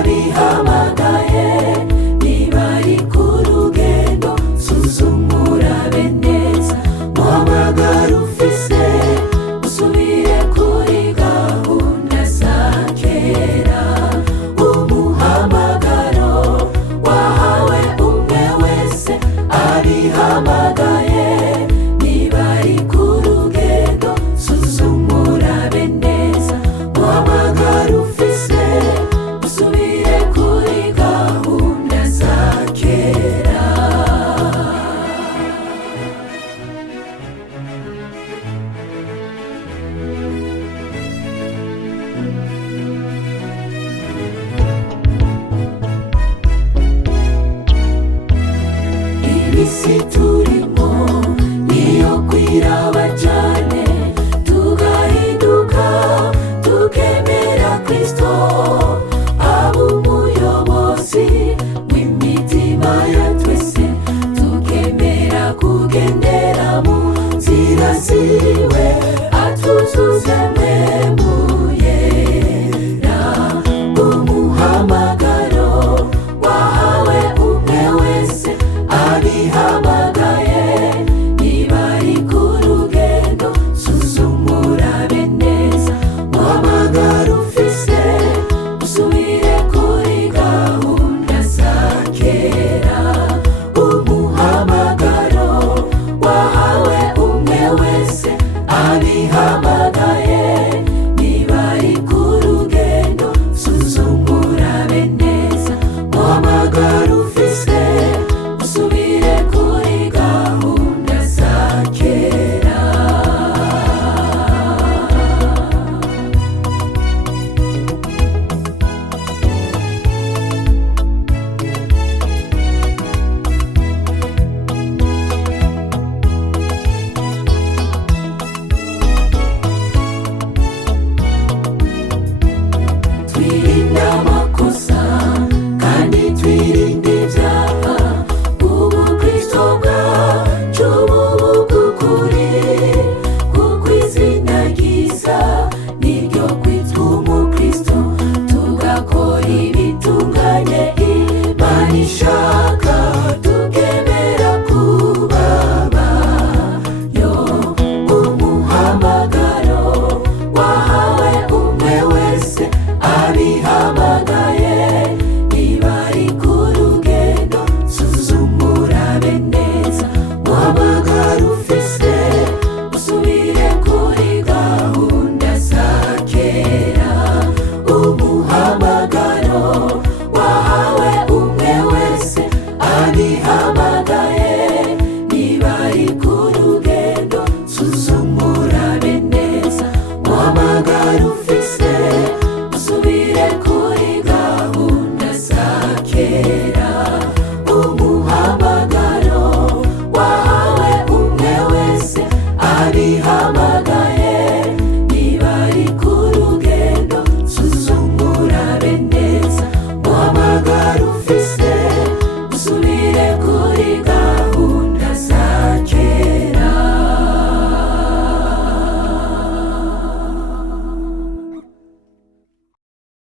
abihamagaye ntibari ku rugendo, suzuma urabe neza muhamagaro ufise, usubire kuri gahunda za kera. Umuhamagaro wahawe umwe wese, abihamagaye ntibari ku rugendo, suzuma urabe neza muhamagaro ufise, usubire kuri gahunda za kera. Imisi turimo niyo kwiraba cane, tugahinduka tukemera Kristo aba umuyobozi w'imitima ya twese, tukemera kugendera mu nzira ziwe.